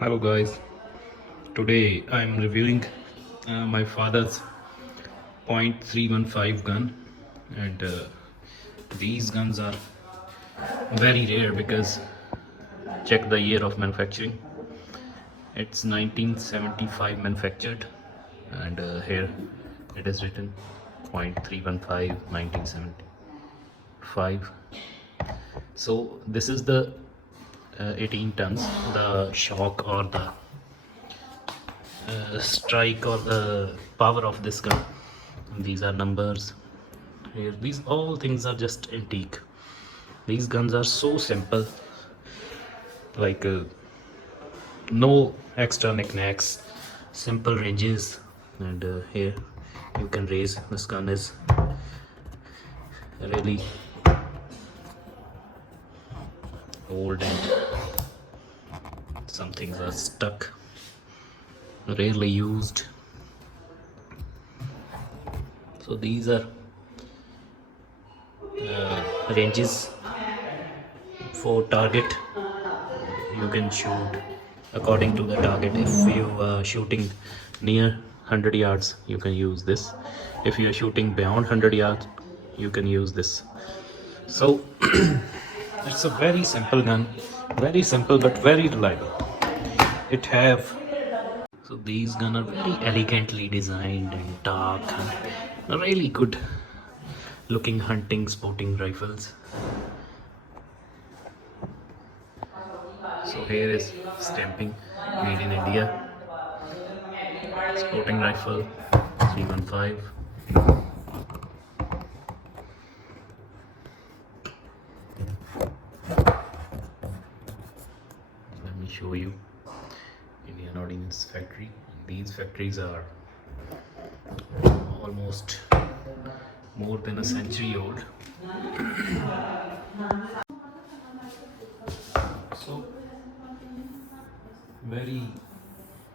Hello guys, today I am reviewing my father's .315 gun, and these guns are very rare because check the year of manufacturing. It's 1975 manufactured, and here it is written .315 1975. So this is the 18 tons, the shock or the strike or the power of this gun. These are numbers here. These all things are just antique. These guns are so simple, like no extra knickknacks, simple ranges, and here you can raise. This gun is really old and some things are stuck, rarely used. So these are ranges for target. You can shoot according to the target. If you are shooting near 100 yards, you can use this. If you are shooting beyond 100 yards, you can use this. So it's a very simple gun, very simple but very reliable. It have, so these gun are very elegantly designed and dark and really good looking hunting sporting rifles. So here is stamping made in India, sporting rifle 315. Let me show you Indian Ordnance Factory. These factories are almost more than a century old. So very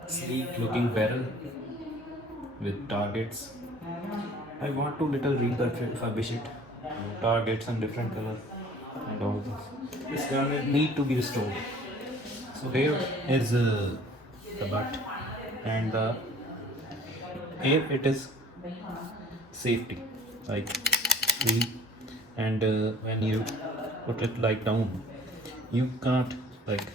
sleek looking barrel with targets. I want to little refurbish it. Targets and different color and all this. This gun need to be restored. So here is the butt, and here it is safety, like we, and when you put it like down, you can't, like,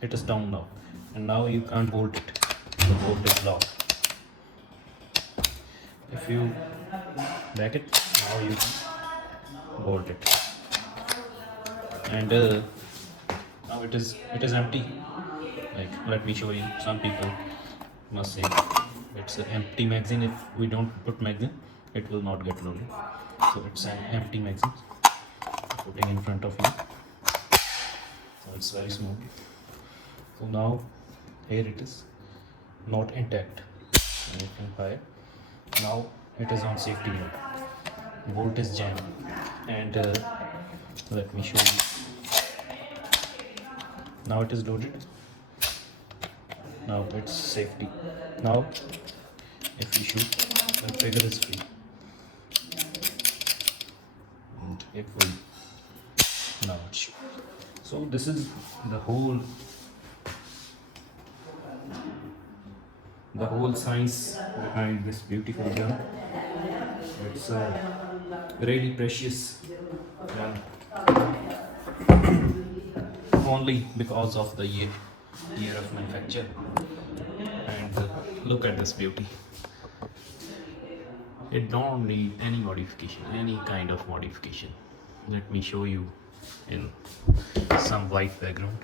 it is down now, and now you can't bolt it. The bolt is locked. If you back it, now you can bolt it, and now it is empty. Like, let me show you. Some people must say it's an empty magazine. If we don't put magazine, it will not get loaded. So it's an empty magazine, putting in front of you, so it's very smooth. So now here it is not intact, and you can fire. Now it is on safety mode. Bolt is jammed, and let me show you. Now it is loaded. Now it's safety. Now if you shoot, the trigger is free, and it will now shoot. So this is the whole science behind this beautiful gun. It's a really precious gun, only because of the year of manufacture. And look at this beauty. It don't need any modification, any kind of modification. Let me show you in some white background.